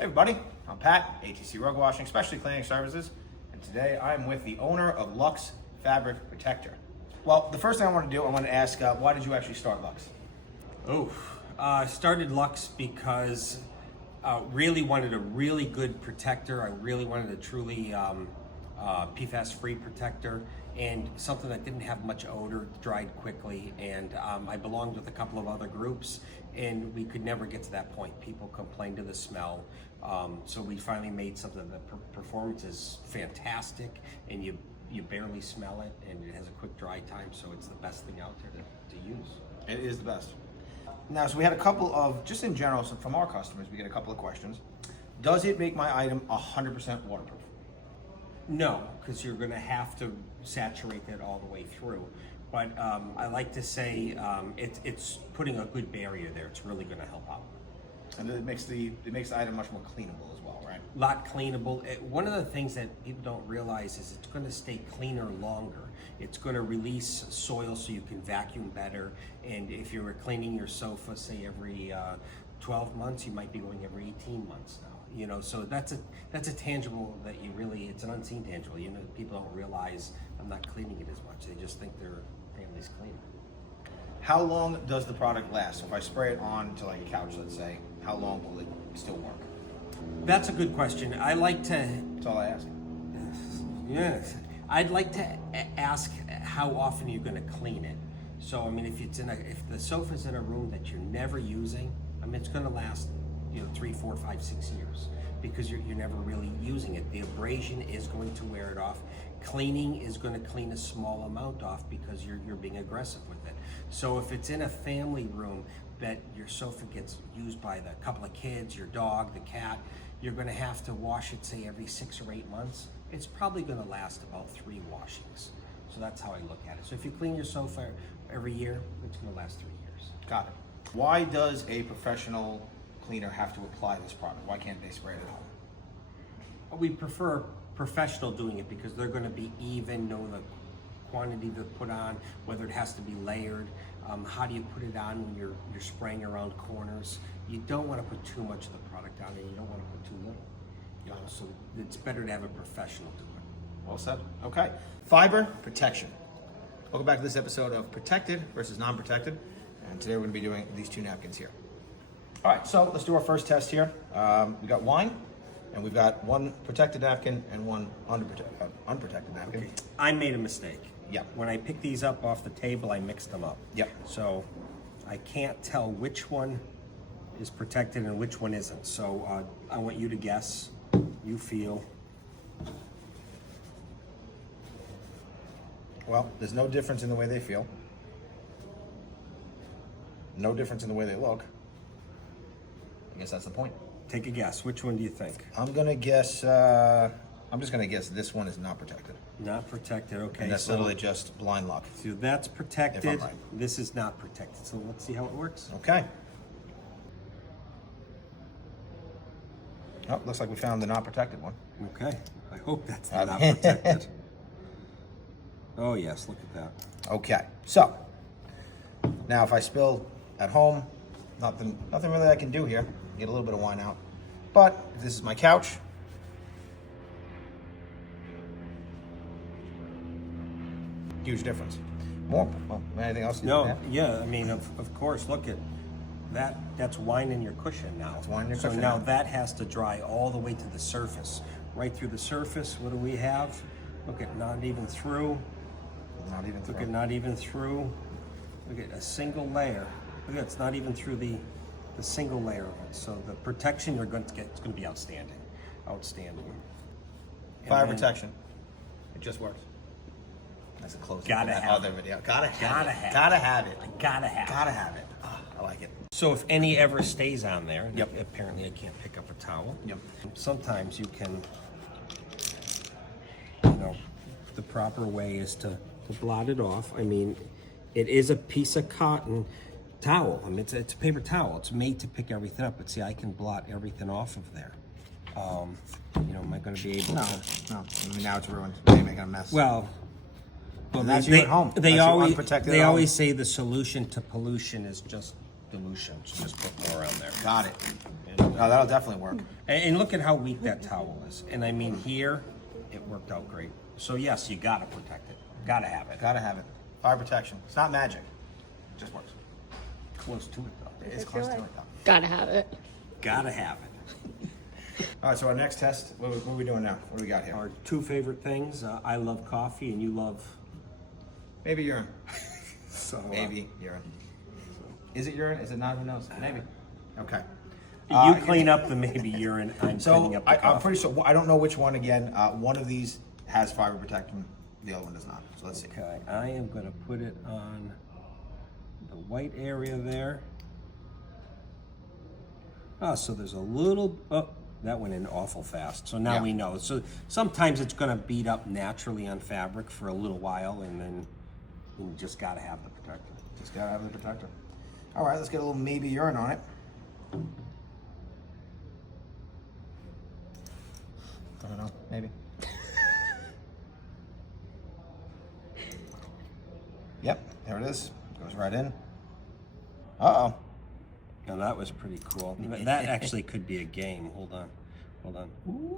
Hey everybody, I'm Pat, ATC Rug Washing, Specialty Cleaning Services, and today I'm with the owner of Luxe Fabric Protector. Well, the first thing I want to do, I want to ask, why did you actually start Luxe? I started Luxe because really wanted a really good protector. I really wanted a truly PFAS-Free protector and something that didn't have much odor, dried quickly, and I belonged with a couple of other groups and we could never get to that point. People complained of the smell, so we finally made something that performance is fantastic and you barely smell it and it has a quick dry time, so it's the best thing out there to use. It is the best. Now, so we had a couple of, just in general, so from our customers, we get a couple of questions. Does it make my item 100% waterproof? No, because you're going to have to saturate that all the way through. But I like to say it's putting a good barrier there. It's really going to help out. And it makes the item much more cleanable as well, right? A lot cleanable. One of the things that people don't realize is it's going to stay cleaner longer. It's going to release soil so you can vacuum better. And if you were cleaning your sofa, say every 12 months, you might be going every 18 months now. You know, so that's a tangible that you really, it's an unseen tangible. You know, people don't realize I'm not cleaning it as much. They just think their family's cleaning. How long does the product last? So if I spray it on to like a couch, let's say, how long will it still work? That's a good question. I like to. That's all I ask. Yes. I'd like to ask how often you're going to clean it. So I mean, if the sofa's in a room that you're never using, I mean, it's going to last 3, 4, 5, 6 years because you're never really using it. The abrasion is going to wear it off. Cleaning is going to clean a small amount off because you're being aggressive with it. So if it's in a family room that your sofa gets used by the couple of kids, your dog, the cat, you're going to have to wash it, say, every 6 or 8 months. It's probably going to last about 3 washings. So that's how I look at it. So if you clean your sofa every year, it's going to last 3 years. Got it. Why does a professional cleaner have to apply this product? Why can't they spray it at home? We prefer professional doing it because they're going to be even, know the quantity to put on, whether it has to be layered. How do you put it on when you're spraying around corners? You don't want to put too much of the product on and you don't want to put too little. So it's better to have a professional do it. Well said. Okay. Fiber protection. Welcome back to this episode of protected versus non-protected. And today we're going to be doing these 2 napkins here. All right, so let's do our first test here. We got wine, and we've got 1 protected napkin and 1 unprotected napkin. Okay. I made a mistake. Yeah. When I picked these up off the table, I mixed them up. Yep. So I can't tell which one is protected and which one isn't. So I want you to guess. You feel. Well, there's no difference in the way they feel. No difference in the way they look. I guess that's the point. Take a guess. Which one do you think? I'm gonna guess. I'm just gonna guess this one is not protected. Not protected. Okay. And that's literally just blind luck. So that's protected. If I'm right. This is not protected. So let's see how it works. Okay. Oh, looks like we found the not protected one. Okay. I hope that's the not protected. Oh yes, look at that. Okay. So now if I spill at home, nothing really I can do here. Get a little bit of wine out. But if this is my couch, huge difference. More. Well, anything else? No. Yeah. I mean, of course. Look at that. That's wine in your cushion now. That's wine in your so cushion now now. that has to dry all the way to the surface. Right through the surface. What do we have? Look at not even through. Not even through. Look at not even through. Look at a single layer. Look at it's not even through the single layer of it. So the protection you're going to get is going to be outstanding. Outstanding. Fire protection. It just works. That's a close. Gotta have other video. Gotta have it. Gotta have it. Gotta have it. Oh, I like it. So if any ever stays on there, Yep. apparently I can't pick up a towel. Yep. Sometimes you can, the proper way is to blot it off. I mean, it is a piece of cotton towel. I mean, it's a paper towel. It's made to pick everything up. But see, I can blot everything off of there. Am I going to be able to? No. I mean, now it's ruined. You're making a mess. Well, that's you at home. They That's you always unprotected they at home. always say the solution to pollution is just dilution, so just put more on there. Got it. Oh, that'll definitely work. And look at how weak that towel is. And I mean, here, it worked out great. So yes, you gotta protect it. Gotta have it. Gotta have it. Fire protection. It's not magic. It just works. Close to it though. It's close to it though. Gotta have it. Gotta have it. All right, so our next test, what are we doing now? What do we got here? Our two favorite things, I love coffee and you love... Maybe urine. So, Maybe urine. Is it urine? Is it not? Who knows? Maybe. Okay. You clean up the maybe urine, I'm cleaning So up the I'm coffee. pretty sure, I don't know which one again. One of these has fiber protection, the other one does not. So let's see. Okay, I am gonna put it on the white area there. Oh, so there's a little, oh, that went in awful fast. So now Yeah. we know. So sometimes it's gonna beat up naturally on fabric for a little while and then you just gotta have the protector. Just gotta have the protector. All right, let's get a little maybe urine on it. I don't know, maybe. Yep, there it is. Goes right in. Uh-oh. Now that was pretty cool. That actually could be a game. Hold on. Hold on.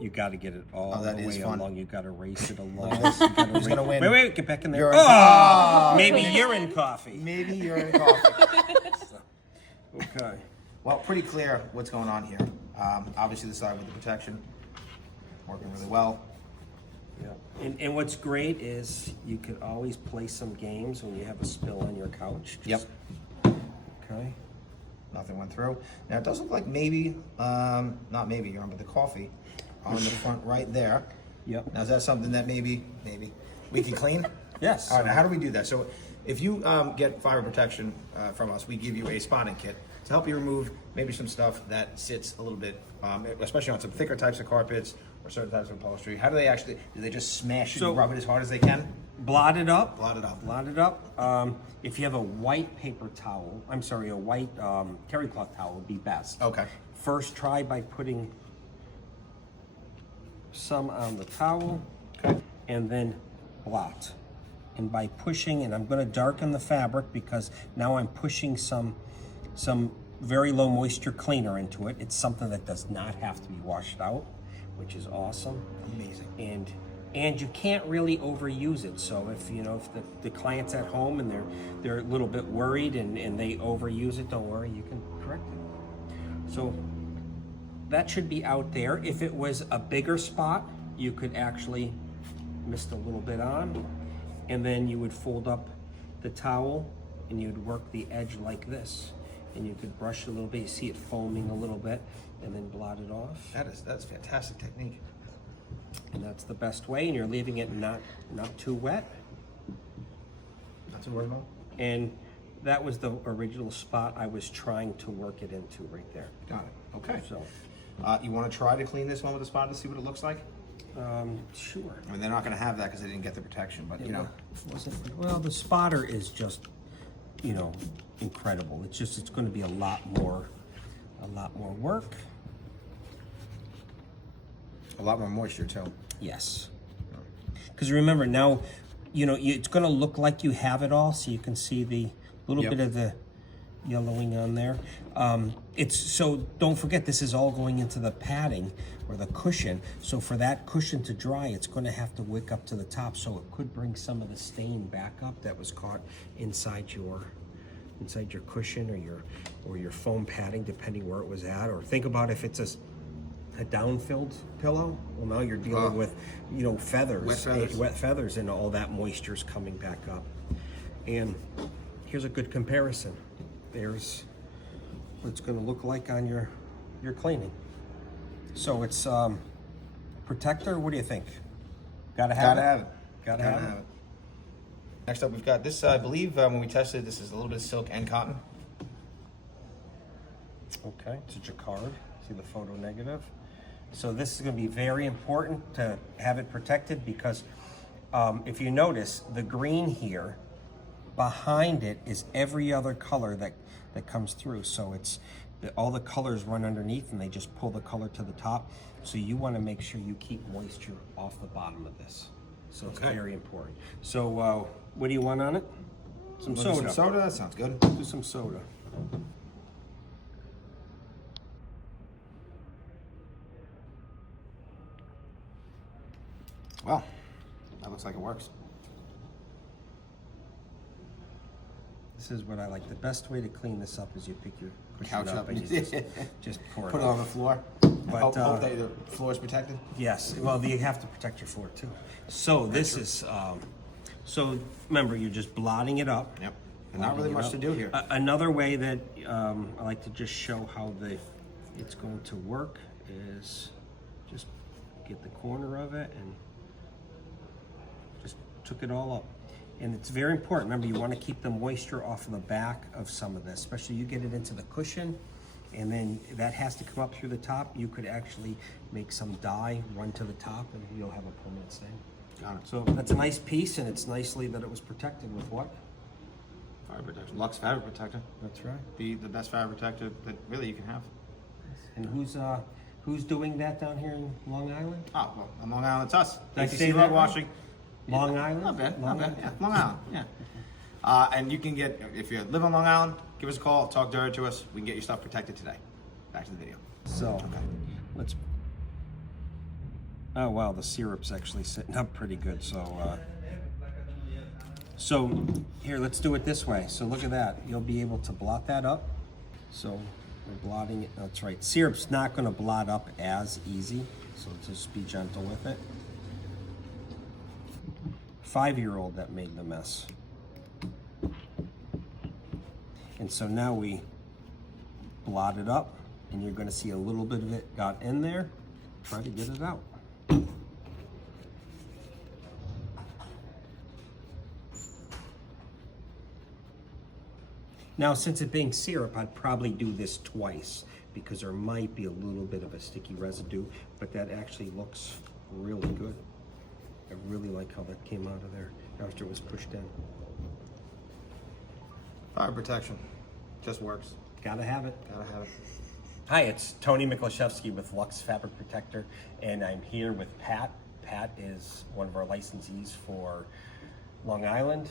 You got to get it all Oh, that the is way fun. along. You got to race it along. Who's gonna win? Wait, get back in there. Urine. Oh, maybe urine coffee. Maybe urine coffee. Okay. Well, pretty clear what's going on here. Obviously the side with the protection, working really well. Yeah. And what's great is you could always play some games when you have a spill on your couch. Yep. Okay. Nothing went through. Now it does look like maybe, not maybe urine, but the coffee on the front right there. Yep. Now is that something that maybe we can clean? Yes. All right, now how do we do that? So if you get fire protection from us, we give you a spotting kit to help you remove maybe some stuff that sits a little bit, especially on some thicker types of carpets or certain types of upholstery. How do they actually, do they just smash it and rub it as hard as they can? Blot it up. Blot it up. Blot it up. If you have a white paper towel, I'm sorry, a white terry cloth towel would be best. Okay. First try by putting some on the towel. Okay. And then blot. And by pushing, and I'm going to darken the fabric because now I'm pushing some very low moisture cleaner into it. It's something that does not have to be washed out, which is awesome. Amazing. And you can't really overuse it. So if the client's at home and they're a little bit worried and they overuse it, don't worry, you can correct it. So that should be out there. If it was a bigger spot, you could actually mist a little bit on, and then you would fold up the towel and you'd work the edge like this. And you could brush it a little bit, you see it foaming a little bit, and then blot it off. That's fantastic technique. And that's the best way, and you're leaving it not too wet. Not too worried about. And that was the original spot I was trying to work it into right there. Got it. Okay. So, You want to try to clean this one with a spot to see what it looks like? sure. I mean, they're not going to have that because they didn't get the protection, but you know. Well, the spotter is just, incredible. It's going to be a lot more work. A lot more moisture too. Yes. Because remember now, it's going to look like you have it all, so you can see the little Yep. bit of the yellowing on there. So don't forget, this is all going into the padding or the cushion. So for that cushion to dry, it's going to have to wick up to the top. So it could bring some of the stain back up that was caught inside your cushion or your foam padding, depending where it was at. Or think about if it's a down-filled pillow. Well, now you're dealing with, feathers, wet feathers, and all that moisture's coming back up. And here's a good comparison. There's what it's going to look like on your cleaning. So it's protector. What do you think? Gotta have it. Gotta have it. Next up, we've got this. I believe when we tested, this is a little bit of silk and cotton. Okay, it's a jacquard. See the photo negative. So this is going to be very important to have it protected because if you notice, the green here, behind it is every other color that comes through. So all the colors run underneath and they just pull the color to the top. So you want to make sure you keep moisture off the bottom of this. So it's very important. So what do you want on it? Some soda. Some soda, that sounds good. Do some soda. Well, that looks like it works. This is what I like. The best way to clean this up is you pick your cushion Couch up and and you just pour it put it on. on the floor. But, Hope that the floor is protected. Yes, well, you have to protect your floor too. So this is, so remember, you're just blotting it up. Yep. And not really much to do here. Another way that I like to just show how it's going to work is just get the corner of it and just took it all up. And it's very important, remember, you want to keep the moisture off of the back of some of this, especially you get it into the cushion, and then that has to come up through the top. You could actually make some dye run to the top and you'll have a permanent stain. Got it. So that's a nice piece, and it's nicely that it was protected with what? Fire protection. Luxe Fabric Protector. That's right. The best fabric protector that really you can have. And who's doing that down here in Long Island? Oh, well, on Long Island, it's us. Did I say ATC that Rug right? Washing. Long Island? Not bad, Long not bad. Island? Yeah, Long Island, yeah. And you can get, if you live on Long Island, give us a call, talk dirt to us. We can get your stuff protected today. Back to the video. So, let's, oh wow, the syrup's actually sitting up pretty good. So here, let's do it this way. So look at that. You'll be able to blot that up. So we're blotting it, that's right. Syrup's not gonna blot up as easy, so just be gentle with it. 5-year-old that made the mess. And so now we blot it up, and you're gonna see a little bit of it got in there. Try to get it out. Now, since it being syrup, I'd probably do this twice because there might be a little bit of a sticky residue, but that actually looks really good. I really like how that came out of there after it was pushed in. Fire protection. Just works. Gotta have it. Gotta have it. Hi, it's Tony Miklashevsky with Luxe Fabric Protector, and I'm here with Pat. Pat is one of our licensees for Long Island.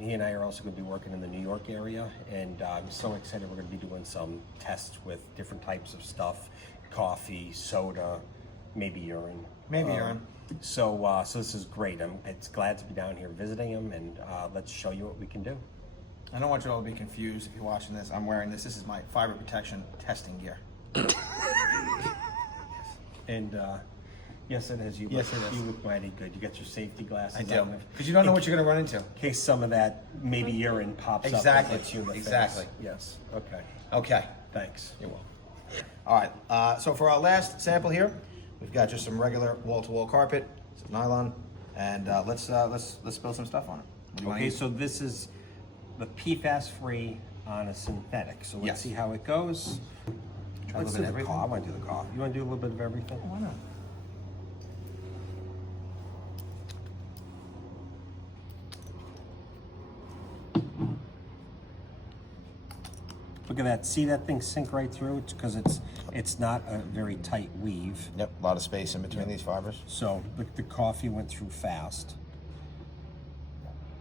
He and I are also going to be working in the New York area, and I'm so excited we're going to be doing some tests with different types of stuff, coffee, soda, maybe urine. Maybe urine. So this is great. It's glad to be down here visiting him, and let's show you what we can do. I don't want you all to be confused if you're watching this. I'm wearing this. This is my fiber protection testing gear. And yes, it is. Yes, it is. You look mighty good. You got your safety glasses I do. on. Because you don't know what you're going to run into. In case some of that maybe urine pops up Exactly. and hits you in the Exactly. face. Yes. Okay. Okay. Thanks. You're welcome. All right. So for our last sample here, we've got just some regular wall-to-wall carpet, some nylon, and let's spill some stuff on it. What do you want to Okay. use? So this is the PFAS-Free on a synthetic. So let's Yes. see how it goes. Try a Let's little bit do the of everything. coffee. I want to do the coffee. You want to do a little bit of everything? Why not? Look at that. See that thing sink right through? It's because it's not a very tight weave. Yep. A lot of space in between these fibers. So the coffee went through fast.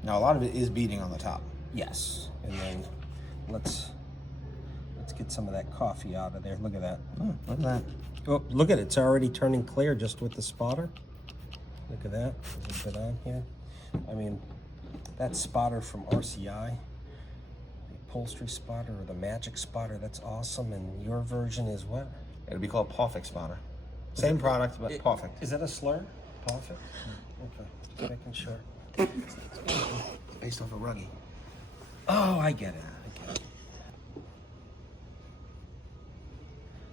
Now a lot of it is beading on the top. Yes, and then let's get some of that coffee out of there. Look at that. Oh, look at that. Oh, look at it. It's already turning clear just with the spotter. Look at that. There's a bit on here. I mean, that spotter from RCI, the upholstery spotter or the magic spotter, that's awesome. And your version is what? It'll be called Perfect Spotter. Same product, but perfect. Is that a slur? Perfect? Okay, just making sure. Based off a Ruggy. Oh, I get it.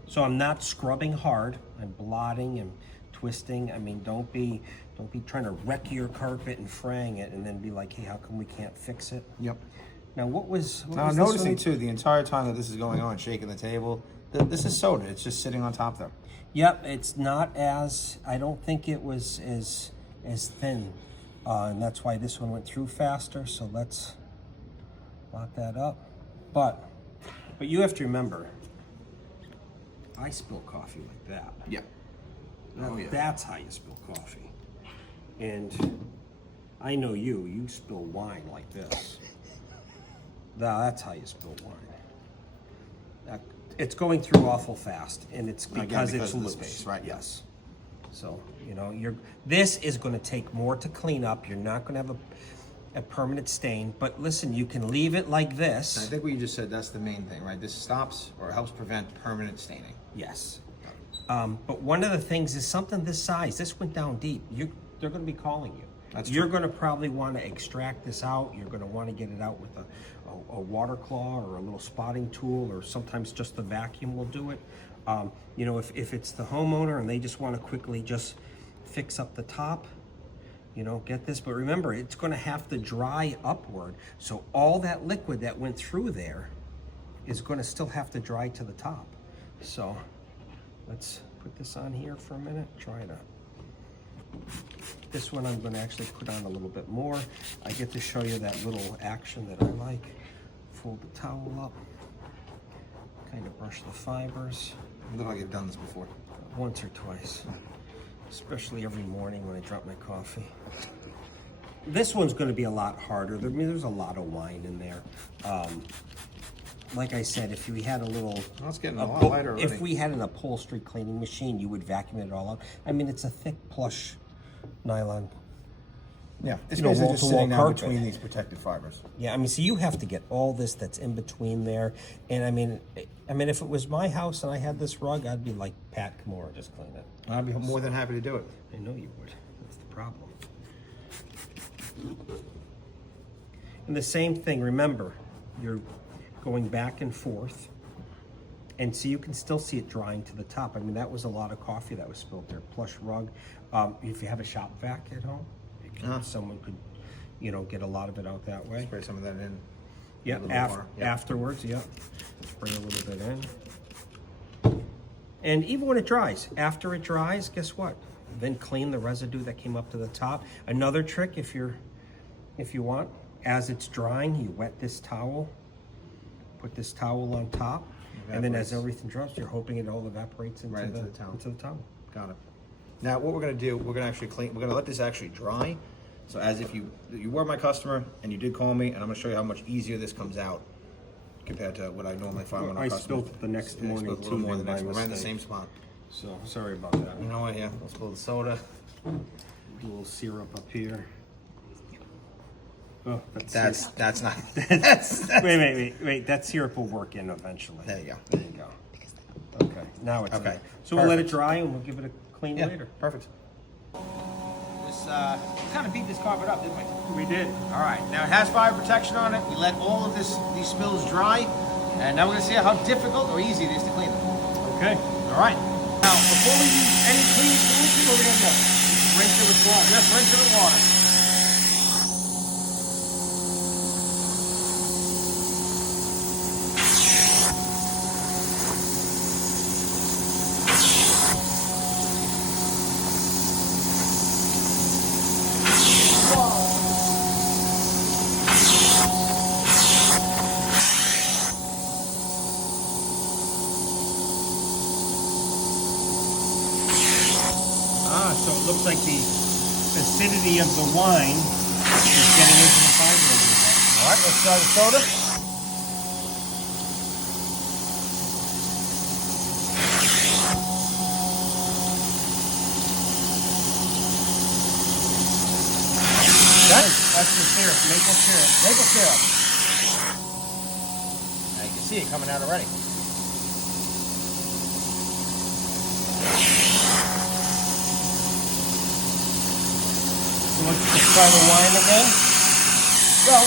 So I'm not scrubbing hard. I'm blotting and twisting. I mean, don't be trying to wreck your carpet and fraying it, and then be like, hey, how come we can't fix it? Yep. Now, what was Now I'm this noticing one? too, the entire time that this is going on, shaking the table, this is soda. It's just sitting on top there. Yep, it's not as, I don't think it was as thin, and that's why this one went through faster. So let's lock that up. But you have to remember, I spill coffee like that. Yeah. Oh, yeah. That's how you spill coffee. And I know you spill wine like this. Now that's how you spill wine. It's going through awful fast, and it's because Again, because it's of the loose. space, right? Yes. So, you know, this is going to take more to clean up. You're not going to have a permanent stain. But listen, you can leave it like this. I think what you just said, that's the main thing, right? This stops or helps prevent permanent staining. Yes. But one of the things is something this size, this went down deep. They're going to be calling you. You're going to probably want to extract this out. You're going to want to get it out with a water claw or a little spotting tool, or sometimes just the vacuum will do it. You know, if it's the homeowner and they just want to quickly just fix up the top, you know, get this. But remember, it's going to have to dry upward. So all that liquid that went through there is going to still have to dry to the top. So let's put this on here for a minute. Try to. This one I'm going to actually put on a little bit more. I get to show you that little action that I like. Fold the towel up. Kind of brush the fibers. Look like you've done this before. Once or twice. Especially every morning when I drop my coffee. This one's going to be a lot harder. I mean, there's a lot of wine in there. Like I said, if we had a little... Well, it's getting a lot lighter already. If we had an upholstery cleaning machine, you would vacuum it all out. I mean, it's a thick, plush nylon. Yeah, it's You know, basically just wall-to-wall sitting down carpet. between these protective fibers. Yeah, I mean, so you have to get all this that's in between there. And I mean, if it was my house and I had this rug, I'd be like, Pat, come over, just clean it. I'd be more than happy to do it. I know you would. That's the problem. And the same thing, remember, you're going back and forth. And so you can still see it drying to the top. I mean, that was a lot of coffee that was spilled there. Plush rug. If you have a shop vac at home, someone could, you know, get a lot of it out that way. Spray some of that in. Yeah, a little more. Yeah. afterwards, yeah. Spray a little bit in. And even when it dries, after it dries, guess what? Then clean the residue that came up to the top. Another trick, if you want, as it's drying, you wet this towel, put this towel on top, and then as everything dries, you're hoping it all evaporates into, Right the towel. into the towel. Got it. Now, what we're going to do, we're going to actually clean. We're going to let this actually dry. So, as if you were my customer and you did call me, and I'm going to show you how much easier this comes out compared to what I normally find when I I'm customer. spilled the next morning spilled a little too, more then the next by one, right in the mistake. same spot. So sorry about that. You know what? Yeah, let's spill the soda. Do a little syrup up here. Oh, That's not. Wait. That syrup will work in eventually. There you go. There you go. Okay, now it's Okay. good. So we'll let it dry and we'll give it a clean later. Perfect. This kind of beat this carpet up, didn't we? We did. All right. Now it has fire protection on it. We let all of these spills dry, and now we're gonna see how difficult or easy it is to clean them. Okay. All right. Now, before we use any cleaning solution, what we're gonna do? Rinse it with water. Just rinse it with water. So it looks like the acidity of the wine is getting into the fiber a little bit. All right. Let's try the soda. That's the syrup, maple syrup. Maple syrup. Now you can see it coming out already. So let's try the wine again. Well,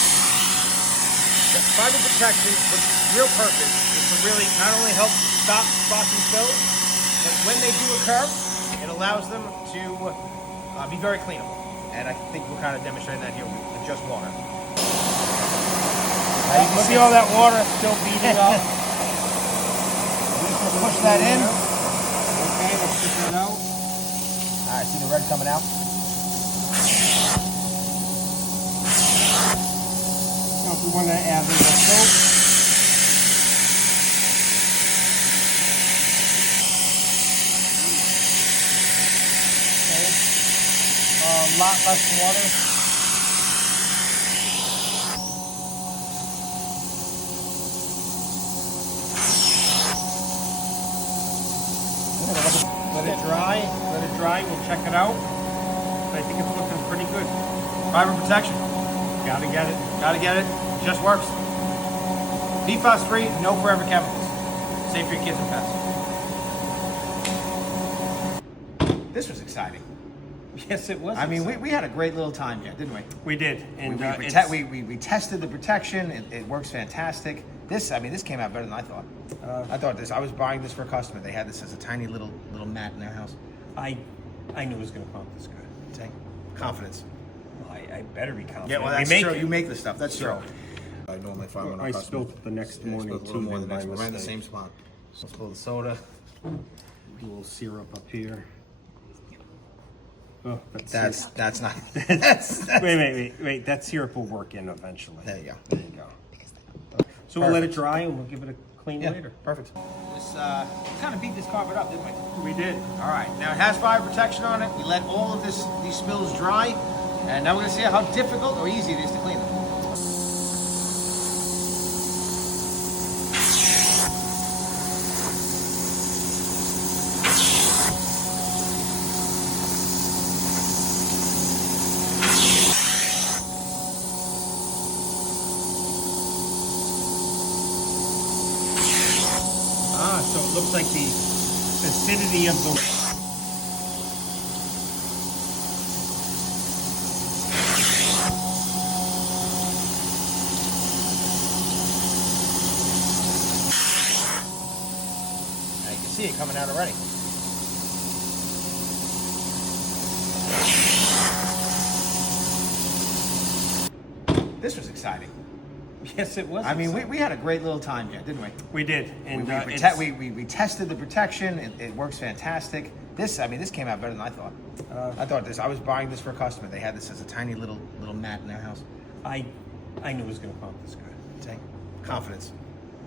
the fiber protection, what's real purpose is to really not only help stop spots and spills, but when they do occur, it allows them to be very cleanable. And I think we're kind of demonstrating that here with just water. You can see all that water still beating up. Push that in. Okay, let's push it out. All right, see the red coming out? Now if we want to add a little soap. A lot less water. Let it dry. Let it dry, we'll check it out. But I think it's looking pretty good. Fiber protection. Gotta get it. Gotta get it. Just works. PFAS-Free, no forever chemicals. Safe for your kids and pets. This was exciting. Yes, it was. I mean, we had a great little time here, didn't we? We did. And We tested the protection. It works fantastic. This came out better than I thought. I was buying this for a customer. They had this as a tiny little mat in their house. I knew it was going to come out this good. See? Confidence. Well, I better be confident. Yeah, well, that's true. You make the stuff. That's true. I normally find when I our customers- spilled the next morning spilled a little too. more the next by one. Right in the mistake. same spot. Let's pull the soda. A little syrup up here. Oh, That's not. Wait. That syrup will work in eventually. There you go. There you go. So we'll let it dry and we'll give it a clean later. Perfect. This kind of beat this carpet up, didn't we? We did. All right. Now it has fire protection on it. We let all of these spills dry, and now we're gonna see how difficult or easy it is to clean them. So it looks like the acidity of the Now you can see it coming out already. This was exciting. Yes, it was. I mean, we had a great little time here, didn't we? We did. And we tested the protection. It works fantastic. This came out better than I thought. I was buying this for a customer. They had this as a tiny little mat in their house. I knew it was going to come out this good. See? Confidence.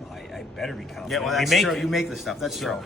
Well, I better be confident. Yeah, well, that's true. You make the stuff. That's true.